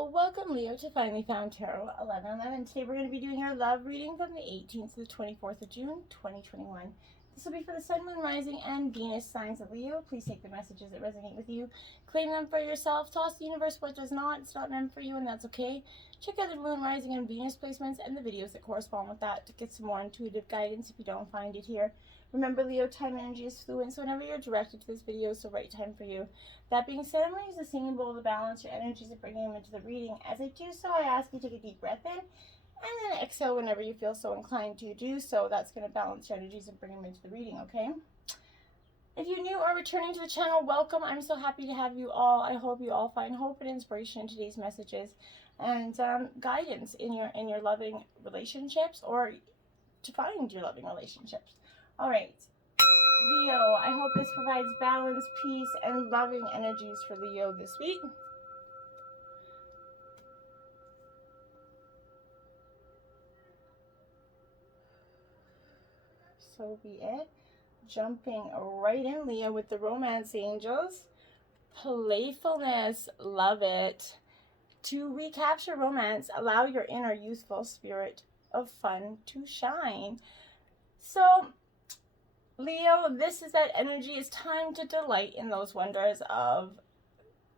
Welcome, Leo, to Finally Found Tarot 1111. Today we're going to be doing our love reading from the 18th to the 24th of June, 2021. This will be for the Sun, Moon, Rising, and Venus signs of Leo. Please take the messages that resonate with you, claim them for yourself, toss the universe what does not. It's not meant for you, and that's okay. Check out the Moon, Rising, and Venus placements and the videos that correspond with that to get some more intuitive guidance if you don't find it here. Remember, Leo, time and energy is fluid, so whenever you're directed to this video, it's the right time for you. That being said, I'm going to use the singing bowl to balance your energies and bring them into the reading. As I do so, I ask you to take a deep breath in and then exhale whenever you feel so inclined to do so. That's going to balance your energies and bring them into the reading, okay? If you're new or returning to the channel, welcome. I'm so happy to have you all. I hope you all find hope and inspiration in today's messages and guidance in your loving relationships, or to find your loving relationships. All right, Leo, I hope this provides balance, peace, and loving energies for Leo this week. So be it. Jumping right in, Leo, with the romance angels. Playfulness, love it. To recapture romance, allow your inner youthful spirit of fun to shine. So, Leo, this is that energy. It's time to delight in those wonders of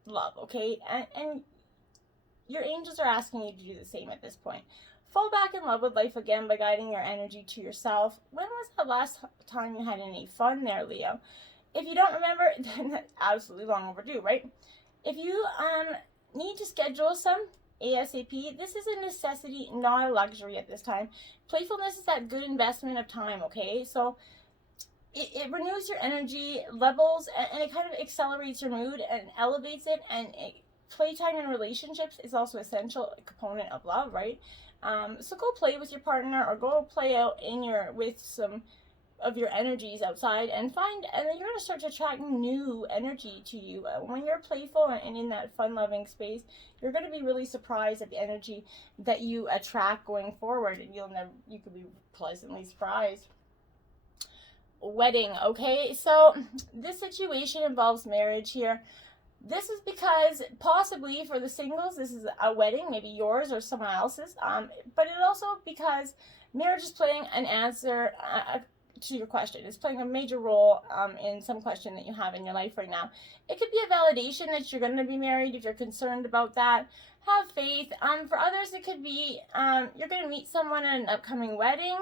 love, okay? And your angels are asking you to do the same at this point. Fall back in love with life again by guiding your energy to yourself. When was the last time you had any fun there, Leo? If you don't remember, then that's absolutely long overdue, right? If you need to schedule some ASAP, this is a necessity, not a luxury at this time. Playfulness is that good investment of time, okay? So it renews your energy levels, and it kind of accelerates your mood and elevates it. And playtime in relationships is also an essential component of love, right? So go play with your partner, or go play out with some of your energies outside, and then you're going to start to attract new energy to you. When you're playful and in that fun-loving space, you're going to be really surprised at the energy that you attract going forward, and you could be pleasantly surprised. Wedding, okay? So this situation involves marriage here. This is because possibly for the singles, this is a wedding, maybe yours or someone else's, but it also because marriage is playing an answer to your question. It's playing a major role in some question that you have in your life right now. It could be a validation that you're going to be married. If you're concerned about that, have faith. For others, it could be you're going to meet someone at an upcoming wedding.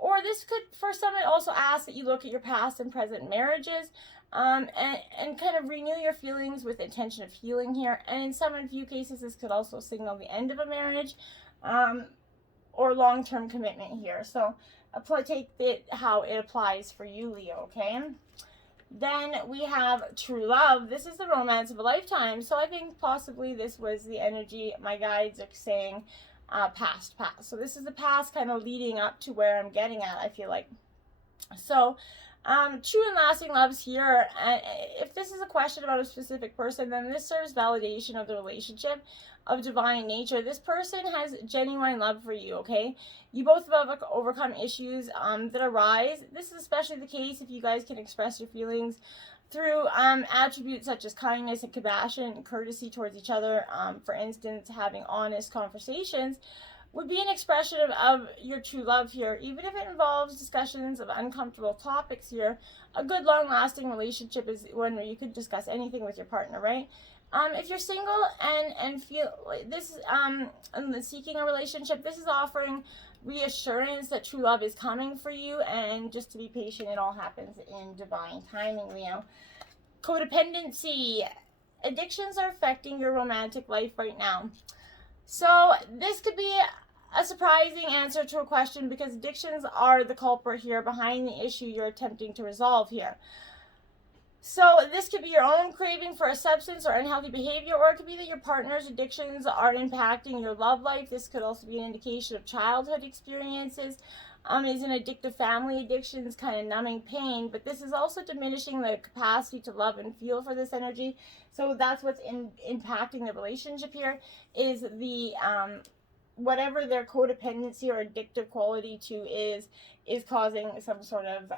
Or this could, for some, it also ask that you look at your past and present marriages and kind of renew your feelings with the intention of healing here. And in some, in a few cases, this could also signal the end of a marriage or long-term commitment here. So take it how it applies for you, Leo, okay? Then we have true love. This is the romance of a lifetime. So I think possibly this was the energy my guides are saying. Past. So this is the past kind of leading up to where I'm getting at, I feel like. So true and lasting loves here. If this is a question about a specific person, then this serves validation of the relationship of divine nature. This person has genuine love for you, okay? You both have overcome issues that arise. This is especially the case if you guys can express your feelings through attributes such as kindness and compassion and courtesy towards each other. For instance, having honest conversations would be an expression of your true love here, even if it involves discussions of uncomfortable topics here. A good long-lasting relationship is one where you could discuss anything with your partner, right? If you're single and feel this and seeking a relationship, this is offering reassurance that true love is coming for you, and just to be patient, it all happens in divine timing, Leo. Codependency. Addictions are affecting your romantic life right now. So this could be a surprising answer to a question, because addictions are the culprit here behind the issue you're attempting to resolve here. So this could be your own craving for a substance or unhealthy behavior, or it could be that your partner's addictions are impacting your love life. This could also be an indication of childhood experiences. Is an addictive family addictions kind of numbing pain, but this is also diminishing the capacity to love and feel for this energy. So that's what's impacting the relationship here, is the whatever their codependency or addictive quality to is causing some sort of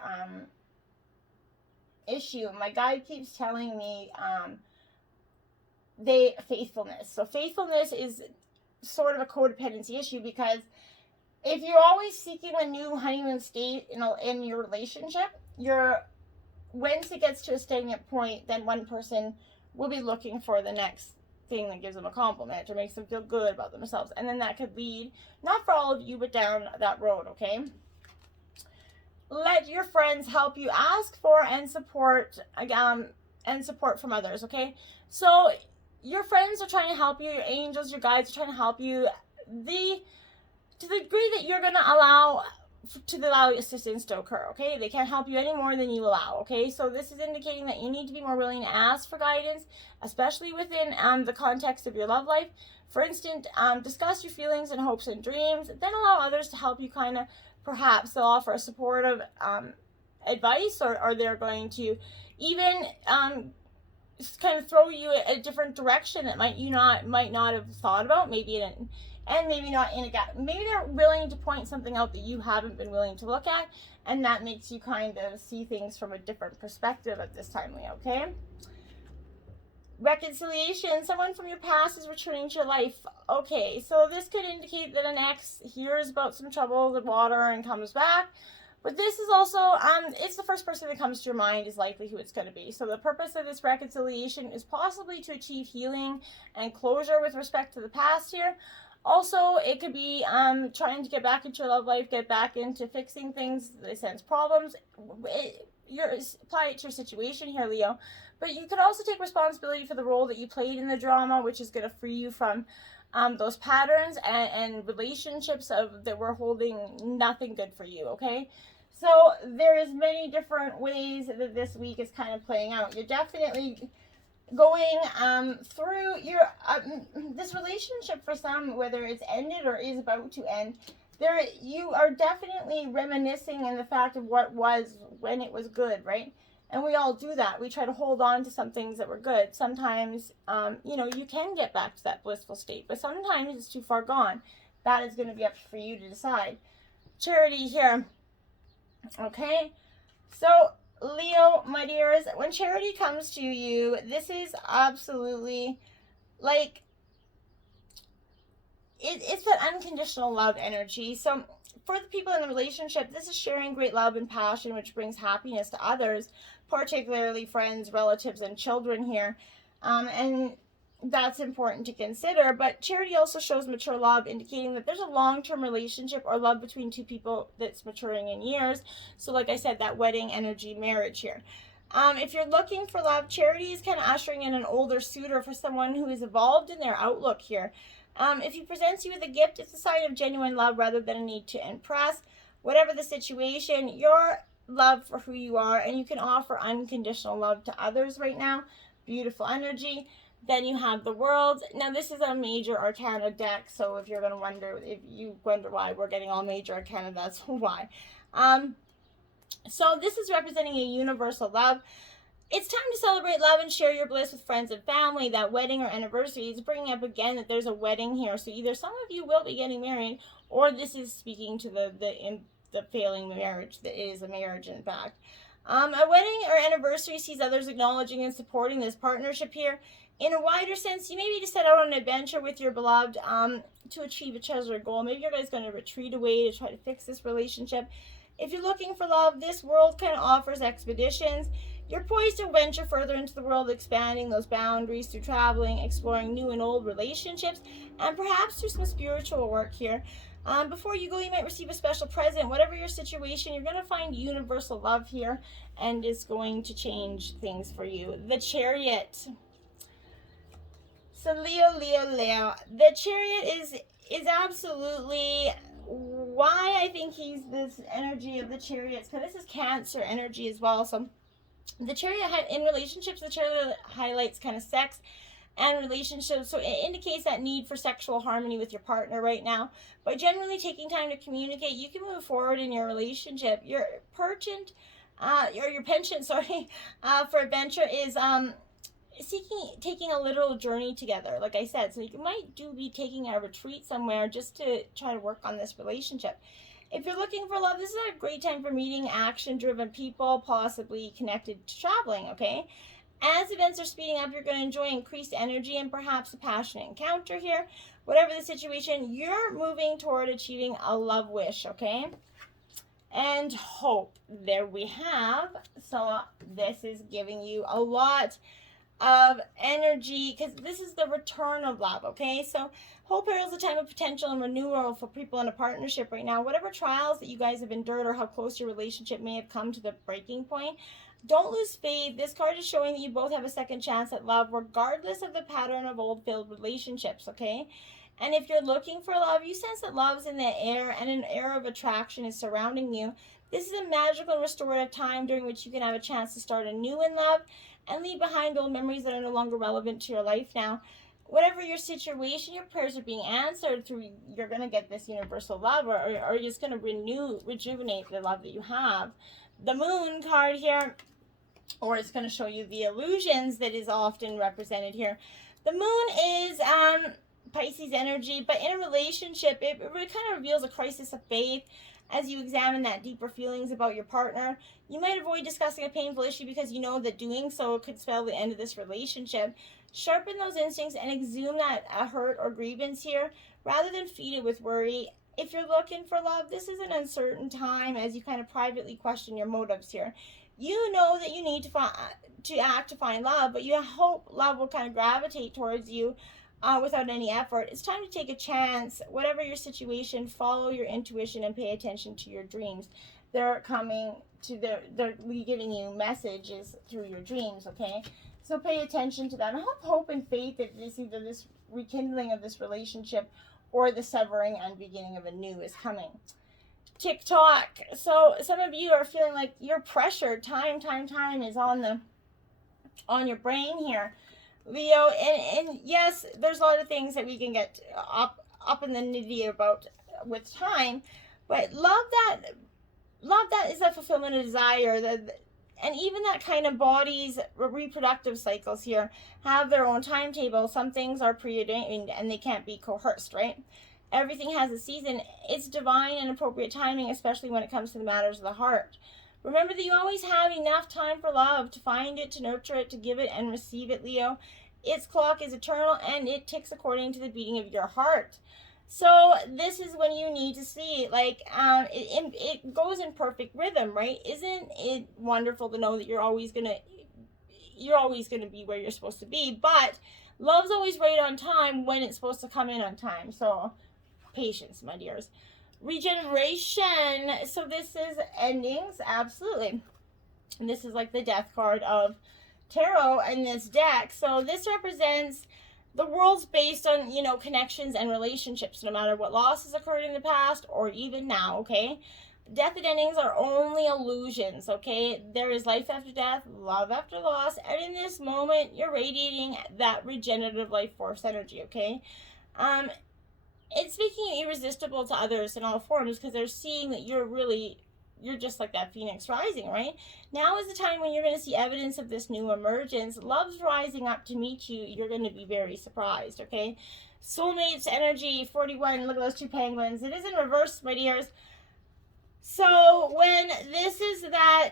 issue. My guide keeps telling me faithfulness. So faithfulness is sort of a codependency issue, because if you're always seeking a new honeymoon state in your relationship, once it gets to a stagnant point, then one person will be looking for the next thing that gives them a compliment or makes them feel good about themselves. And then that could lead, not for all of you, but down that road, okay? Let your friends help you ask for and support from others, okay? So your friends are trying to help you, your angels, your guides are trying to help you. To the degree that you're going to allow assistance to occur, okay? They can't help you any more than you allow, okay? So this is indicating that you need to be more willing to ask for guidance, especially within the context of your love life. For instance, discuss your feelings and hopes and dreams, then allow others to help you kind of, perhaps they'll offer a supportive advice, or they're going to even kind of throw you a different direction that might not have thought about, maybe they're willing to point something out that you haven't been willing to look at, and that makes you kind of see things from a different perspective at this time, Leo, okay? Reconciliation, someone from your past is returning to your life. Okay, so this could indicate that an ex hears about some trouble with water and comes back. But this is also, it's the first person that comes to your mind is likely who it's going to be. So the purpose of this reconciliation is possibly to achieve healing and closure with respect to the past here. Also, it could be trying to get back into your love life, get back into fixing things, they sense problems. Apply it to your situation here, Leo. But you could also take responsibility for the role that you played in the drama, which is going to free you from those patterns and relationships that were holding nothing good for you, okay? So there is many different ways that this week is kind of playing out. You're definitely going through this relationship for some, whether it's ended or is about to end. You are definitely reminiscing in the fact of what was when it was good, right? And we all do that. We try to hold on to some things that were good. Sometimes, you can get back to that blissful state, but sometimes it's too far gone. That is going to be up for you to decide. Charity here. Okay? So, Leo, my dears, when charity comes to you, this is absolutely, like, it's that unconditional love energy. So, for the people in the relationship, this is sharing great love and passion, which brings happiness to others, particularly friends, relatives, and children here. And that's important to consider. But charity also shows mature love, indicating that there's a long-term relationship or love between two people that's maturing in years. So like I said, that wedding energy, marriage here. If you're looking for love, charity is kind of ushering in an older suitor for someone who is evolved in their outlook here. If he presents you with a gift, it's a sign of genuine love rather than a need to impress. Whatever the situation, your love for who you are, and you can offer unconditional love to others right now. Beautiful energy. Then you have the World. Now, this is a major arcana deck, so if you wonder why we're getting all major arcana, that's why. So this is representing a universal love. It's time to celebrate love and share your bliss with friends and family. That wedding or anniversary is bringing up again that there's a wedding here. So either some of you will be getting married, or this is speaking to the failing marriage that is a marriage, in fact. A wedding or anniversary sees others acknowledging and supporting this partnership here. In a wider sense, you may be to set out on an adventure with your beloved to achieve a treasure goal. Maybe your guys going to retreat away to try to fix this relationship. If you're looking for love, this world kind of offers expeditions. You're poised to venture further into the world, expanding those boundaries through traveling, exploring new and old relationships, and perhaps through some spiritual work here. Before you go, you might receive a special present. Whatever your situation, you're going to find universal love here, and it's going to change things for you. The Chariot. So Leo. The Chariot is absolutely why I think he's this energy of the Chariots, because this is Cancer energy as well. So the Chariot in relationships, the Chariot highlights kind of sex and relationships, so it indicates that need for sexual harmony with your partner right now. By generally taking time to communicate, you can move forward in your relationship. Your penchant for adventure is taking a little journey together, like I said. So you might be taking a retreat somewhere just to try to work on this relationship. If you're looking for love, this is a great time for meeting action-driven people, possibly connected to traveling, okay? As events are speeding up, you're going to enjoy increased energy and perhaps a passionate encounter here. Whatever the situation, you're moving toward achieving a love wish, okay? And hope. There we have. So this is giving you a lot of energy because this is the return of love, okay? So hope heralds a time of potential and renewal for people in a partnership right now. Whatever trials that you guys have endured or how close your relationship may have come to the breaking point, don't lose faith. This card is showing that you both have a second chance at love regardless of the pattern of old failed relationships, okay? And if you're looking for love, you sense that love's in the air and an air of attraction is surrounding you. This is a magical and restorative time during which you can have a chance to start anew in love and leave behind old memories that are no longer relevant to your life now. Whatever your situation, your prayers are being answered through. You're going to get this universal love, or you're just going to rejuvenate the love that you have. The Moon card here, or it's going to show you the illusions that is often represented here. The Moon is Pisces energy, but in a relationship, it really kind of reveals a crisis of faith. As you examine that deeper feelings about your partner, you might avoid discussing a painful issue because you know that doing so could spell the end of this relationship. Sharpen those instincts and exhume that hurt or grievance here rather than feed it with worry. If you're looking for love, this is an uncertain time as you kind of privately question your motives here. You know that you need to act to find love, but you hope love will kind of gravitate towards you without any effort. It's time to take a chance. Whatever your situation, follow your intuition and pay attention to your dreams. They're coming to they're giving you messages through your dreams, okay? So pay attention to them. Have hope and faith that it is either this rekindling of this relationship or the severing and beginning of a new is coming. TikTok. So some of you are feeling like you're pressured. Time is on your brain here, Leo, and yes, there's a lot of things that we can get up in the nitty about with time, but love that is that fulfillment of desire, and even that kind of body's reproductive cycles here have their own timetable. Some things are preordained and they can't be coerced, right? Everything has a season. It's divine and appropriate timing, especially when it comes to the matters of the heart. Remember that you always have enough time for love, to find it, to nurture it, to give it, and receive it, Leo. Its clock is eternal, and it ticks according to the beating of your heart. So this is when you need to see, like, it goes in perfect rhythm, right? Isn't it wonderful to know that you're always gonna be where you're supposed to be? But love's always right on time when it's supposed to come in on time. So patience, my dears. Regeneration. So this is endings, absolutely. And this is like the death card of tarot in this deck. So this represents the world's based on, connections and relationships, no matter what losses occurred in the past or even now, okay? Death and endings are only illusions, okay? There is life after death, love after loss, and in this moment, you're radiating that regenerative life force energy, okay? It's making you irresistible to others in all forms because they're seeing that you're just like that phoenix rising, right? Now is the time when you're going to see evidence of this new emergence. Love's rising up to meet you. You're going to be very surprised, okay? Soulmates energy, 41. Look at those two penguins. It is in reverse, my dears. So when this is that,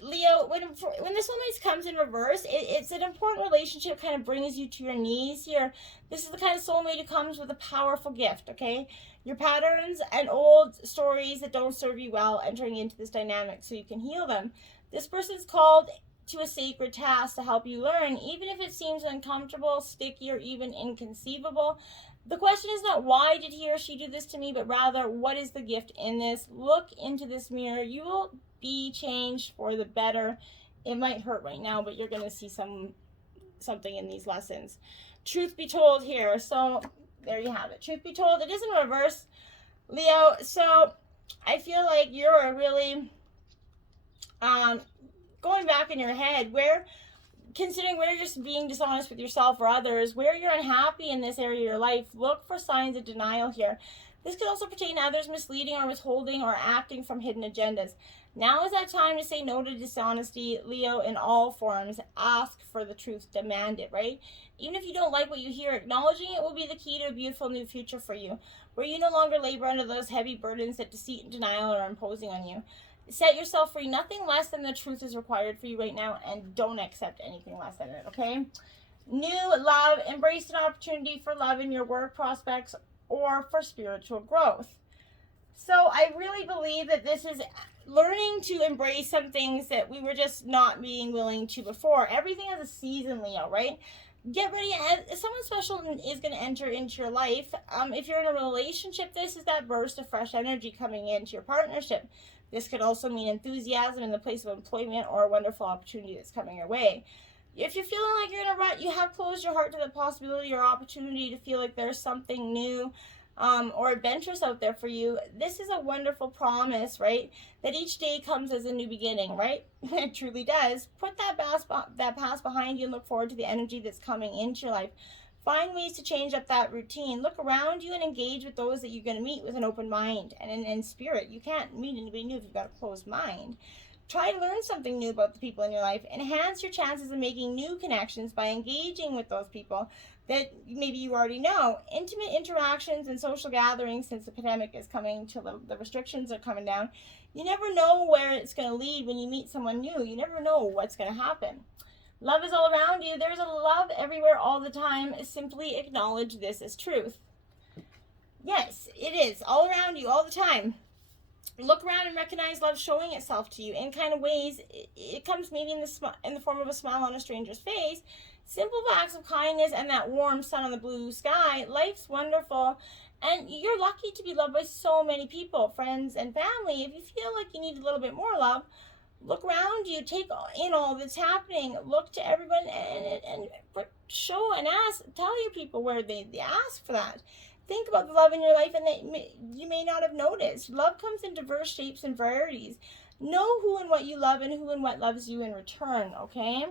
Leo, when the soulmates comes in reverse, it's an important relationship, kind of brings you to your knees here. This is the kind of soulmate who comes with a powerful gift, okay? Your patterns and old stories that don't serve you well entering into this dynamic so you can heal them. This person's called to a sacred task to help you learn, even if it seems uncomfortable, sticky, or even inconceivable. The question is not why did he or she do this to me, but rather what is the gift in this? Look into this mirror. You will be changed for the better. It might hurt right now, but you're going to see something in these lessons. Truth be told here. So there you have it. Truth be told, it is in reverse, Leo. So I feel like you're really going back in your head considering where you're being dishonest with yourself or others, where you're unhappy in this area of your life. Look for signs of denial here. This could also pertain to others misleading or withholding or acting from hidden agendas. Now is that time to say no to dishonesty, Leo, in all forms. Ask for the truth. Demand it, right? Even if you don't like what you hear, acknowledging it will be the key to a beautiful new future for you, where you no longer labor under those heavy burdens that deceit and denial are imposing on you. Set yourself free. Nothing less than the truth is required for you right now, and don't accept anything less than it, okay? New love. Embrace an opportunity for love in your work prospects or for spiritual growth. So I really believe that this is learning to embrace some things that we were just not being willing to before. Everything has a season, Leo, right? Get ready. Someone special is going to enter into your life. If you're in a relationship, this is that burst of fresh energy coming into your partnership. This could also mean enthusiasm in the place of employment or a wonderful opportunity that's coming your way. If you're feeling like you're in a rut, you have closed your heart to the possibility or opportunity to feel like there's something new or adventurous out there for you. This is a wonderful promise, right? That each day comes as a new beginning, right? It truly does. Put that past behind you and look forward to the energy that's coming into your life. Find ways to change up that routine. Look around you and engage with those that you're going to meet with an open mind and in spirit. You can't meet anybody new if you've got a closed mind. Try to learn something new about the people in your life. Enhance your chances of making new connections by engaging with those people that maybe you already know. Intimate interactions and social gatherings, since the pandemic is coming to the restrictions are coming down. You never know where it's going to lead when you meet someone new. You never know what's going to happen. Love is all around you. There's a love everywhere all the time. Simply acknowledge this as truth. Yes, it is all around you all the time. Look around and recognize love showing itself to you in kind of ways. It comes maybe in the form of a smile on a stranger's face, simple acts of kindness, and that warm sun on the blue sky. Life's wonderful, and you're lucky to be loved by so many people, friends and family. If you feel like you need a little bit more love, look around you, take in all that's happening, look to everyone and show and ask, tell your people where they ask for that. Think about the love in your life and that you may not have noticed. Love comes in diverse shapes and varieties. Know who and what you love and who and what loves you in return, okay?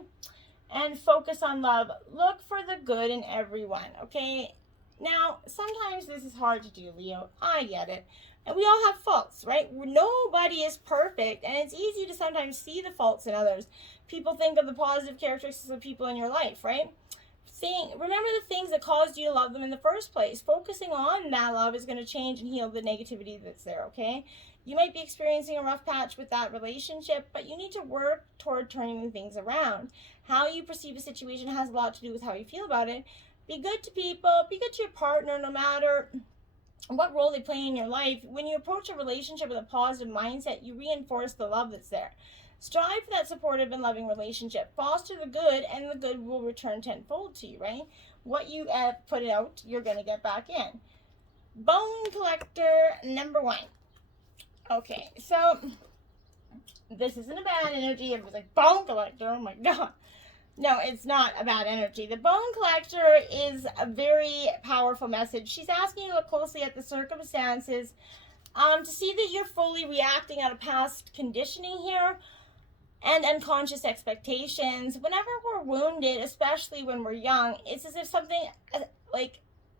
And focus on love. Look for the good in everyone, okay? Now, sometimes this is hard to do, Leo. I get it. And we all have faults, right? Nobody is perfect, and it's easy to sometimes see the faults in others. People think of the positive characteristics of people in your life, right? Remember the things that caused you to love them in the first place. Focusing on that love is going to change and heal the negativity that's there, okay? You might be experiencing a rough patch with that relationship, but you need to work toward turning things around. How you perceive a situation has a lot to do with how you feel about it. Be good to people. Be good to your partner, no matter what role they play in your life. When you approach a relationship with a positive mindset, you reinforce the love that's there. Strive for that supportive and loving relationship. Foster the good, and the good will return tenfold to you, right? What you put out, you're going to get back in. Bone collector number 1. Okay, so this isn't a bad energy. Everyone's like, bone collector, oh my God. No, it's not a bad energy. The bone collector is a very powerful message. She's asking you to look closely at the circumstances to see that you're fully reacting out of past conditioning here and unconscious expectations. Whenever we're wounded, especially when we're young, it's as if something like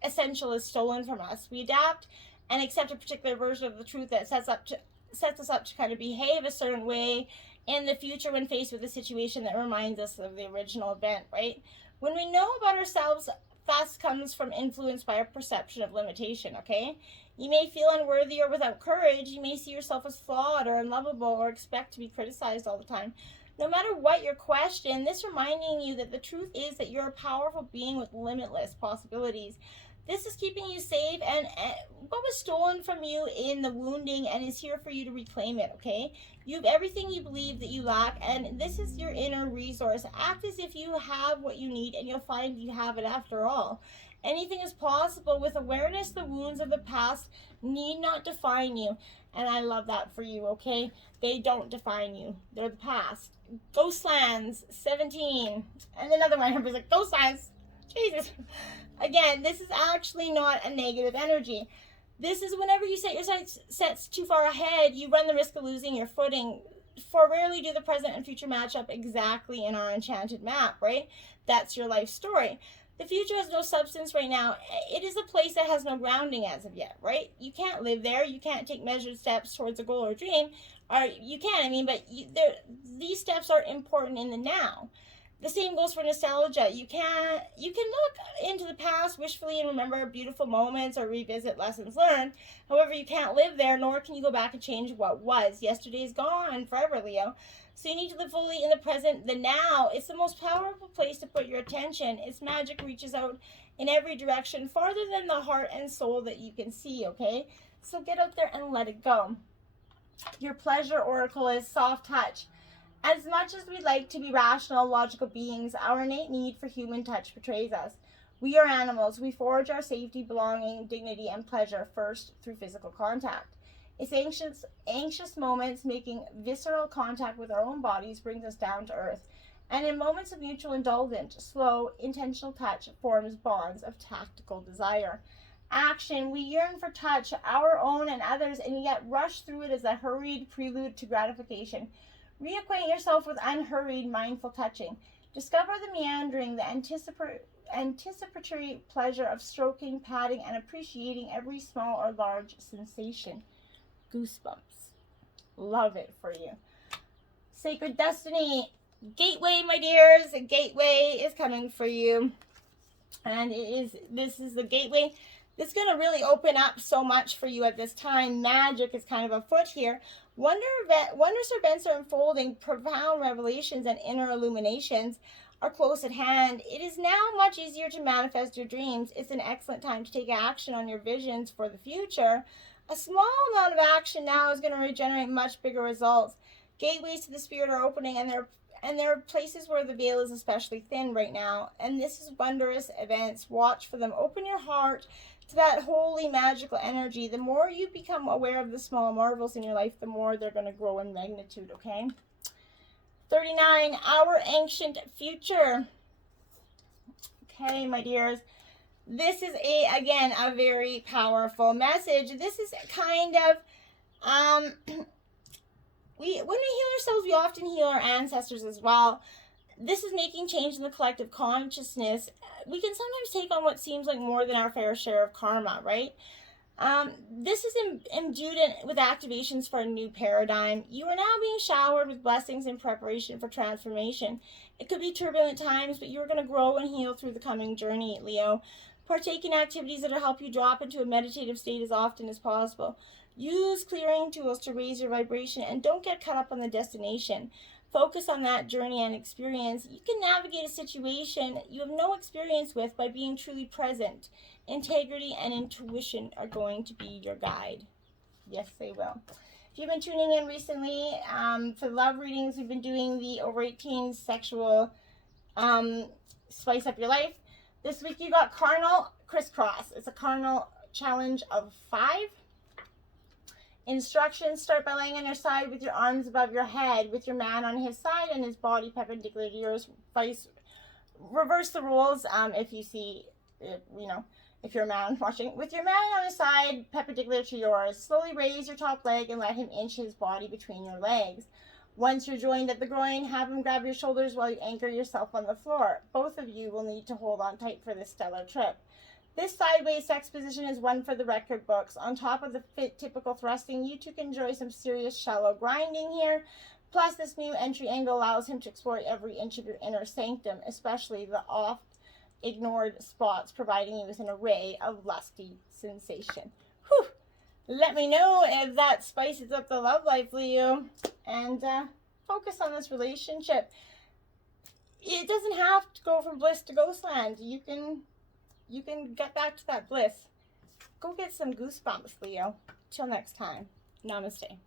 essential is stolen from us. We adapt and accept a particular version of the truth that sets us up to kind of behave a certain way in the future when faced with a situation that reminds us of the original event, right? When we know about ourselves, that comes from influence by our perception of limitation, okay? You may feel unworthy or without courage. You may see yourself as flawed or unlovable or expect to be criticized all the time. No matter what your question, this reminding you that the truth is that you're a powerful being with limitless possibilities. This is keeping you safe and what was stolen from you in the wounding and is here for you to reclaim it, okay? You have everything you believe that you lack, and this is your inner resource. Act as if you have what you need, and you'll find you have it after all. Anything is possible with awareness. The wounds of the past need not define you, and I love that for you, okay? They don't define you. They're the past. Ghostlands, 17. And another one, everybody's like, Ghostlands, Jesus. Again, this is actually not a negative energy. This is whenever you set your sights too far ahead, you run the risk of losing your footing. For rarely do the present and future match up exactly in our enchanted map, right? That's your life story. The future has no substance right now. It is a place that has no grounding as of yet, right? You can't live there. You can't take measured steps towards a goal or dream. Or you can, but these steps are important in the now. The same goes for nostalgia. You can look into the past wishfully and remember beautiful moments or revisit lessons learned. However, you can't live there, nor can you go back and change what was. Yesterday's gone forever, Leo. So you need to live fully in the present, the now. It's the most powerful place to put your attention. Its magic reaches out in every direction, farther than the heart and soul that you can see, okay? So get out there and let it go. Your pleasure oracle is soft touch. As much as we'd like to be rational, logical beings, our innate need for human touch betrays us. We are animals. We forge our safety, belonging, dignity, and pleasure first through physical contact. It's anxious moments, making visceral contact with our own bodies brings us down to earth. And in moments of mutual indulgence, slow, intentional touch forms bonds of tactical desire. Action, we yearn for touch, our own and others, and yet rush through it as a hurried prelude to gratification. Reacquaint yourself with unhurried, mindful touching. Discover the meandering, the anticipatory pleasure of stroking, patting, and appreciating every small or large sensation. Goosebumps. Love it for you. Sacred Destiny. Gateway, my dears. A gateway is coming for you. And this is the gateway. It's going to really open up so much for you at this time. Magic is kind of afoot here. Wondrous events are unfolding. Profound revelations and inner illuminations are close at hand. It is now much easier to manifest your dreams. It's an excellent time to take action on your visions for the future. A small amount of action now is going to regenerate much bigger results. Gateways to the spirit are opening, and there are places where the veil is especially thin right now. And this is wondrous events. Watch for them. Open your heart to that holy magical energy. The more you become aware of the small marvels in your life, the more they're going to grow in magnitude, okay? 39, our ancient future. Okay, my dears. This is, again, a very powerful message. This is kind of, when we heal ourselves, we often heal our ancestors as well. This is making change in the collective consciousness. We can sometimes take on what seems like more than our fair share of karma, right? This is imbued with activations for a new paradigm. You are now being showered with blessings in preparation for transformation. It could be turbulent times, but you're going to grow and heal through the coming journey, Leo. Partake in activities that will help you drop into a meditative state as often as possible. Use clearing tools to raise your vibration, and don't get caught up on the destination. Focus on that journey and experience. You can navigate a situation you have no experience with by being truly present. Integrity and intuition are going to be your guide. Yes, they will. If you've been tuning in recently, for love readings, we've been doing the over 18 sexual spice up your life. This week you got carnal crisscross. It's a carnal challenge of 5. Instructions: start by laying on your side with your arms above your head, with your man on his side and his body perpendicular to yours. Reverse the rules if you see, if you're a man watching. With your man on his side perpendicular to yours, slowly raise your top leg and let him inch his body between your legs. Once you're joined at the groin, have him grab your shoulders while you anchor yourself on the floor. Both of you will need to hold on tight for this stellar trip. This sideways sex position is one for the record books. On top of the typical thrusting, you two can enjoy some serious shallow grinding here. Plus, this new entry angle allows him to explore every inch of your inner sanctum, especially the oft-ignored spots, providing you with an array of lusty sensation. Whew! Let me know if that spices up the love life, Leo. And focus on this relationship. It doesn't have to go from bliss to ghostland. You can get back to that bliss. Go get some goosebumps, Leo. Till next time. Namaste.